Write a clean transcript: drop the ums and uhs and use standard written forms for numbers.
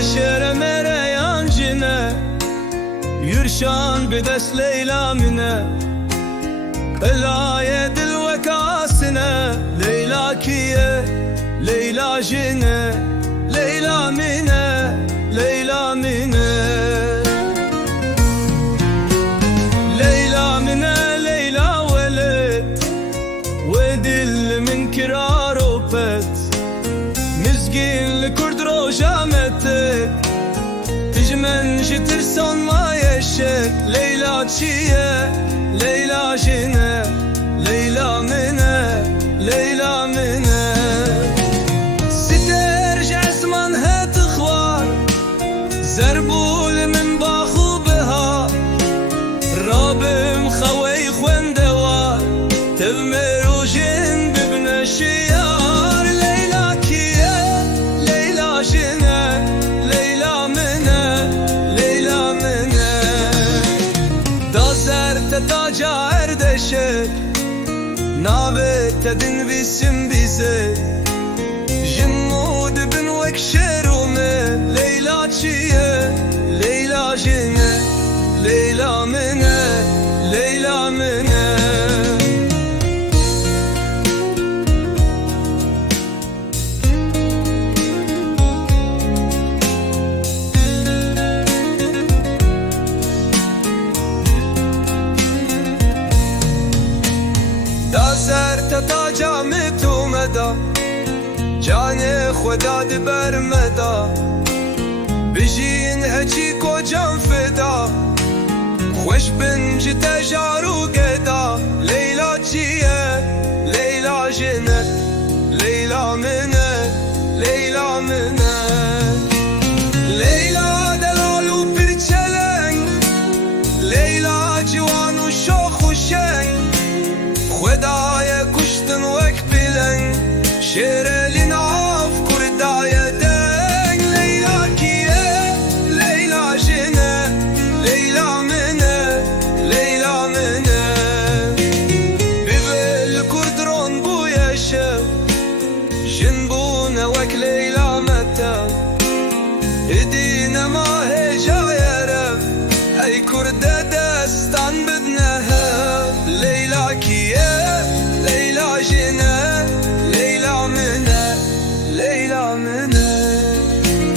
شعر مريان جنة يرشان بدس ليلى منه الآية دلوكاسنة ليلى كيه ليلى جنة ليلى منه ليلى منه ليلى منه ليلى ولد ودل من كرارو بت مزقين لكرد روجا متت تجمن جترسون ما يشك ليلى تشيه ليلى جنة ليلى منه ليلى منه سترجع زمانها تخوار زربول من باخو بها رابم خوي خوان دوار تبمر وجن ببن الشيار ليلى كيه ليلى جنة ليلى منه ليلى منه دازر تتاجا اردشت نابت تدن بسم بيزي جمود بن وكشر ومن ليلى تشيه ليلى جنة ليلى منه ليلى منه دازر تتاجا متو مدا جان خدا دبر مدا بجين هجي كوجان فدا خوش بن جتا جارو قدا ليلى تشيه ليلى جنة ليلى منه ليلى منه ليلى دلالو برچلنگ ليلى جوان و شوخ و شنگ خدای کشتن وک بلنگ شعر لناف کردای دنگ ليلى کیه ليلى جنة ليلى منه ليلى منه ببل کردرون بو یشه جنبون وک ليلى متا هدینا ما هجا یرم ای کرد دستان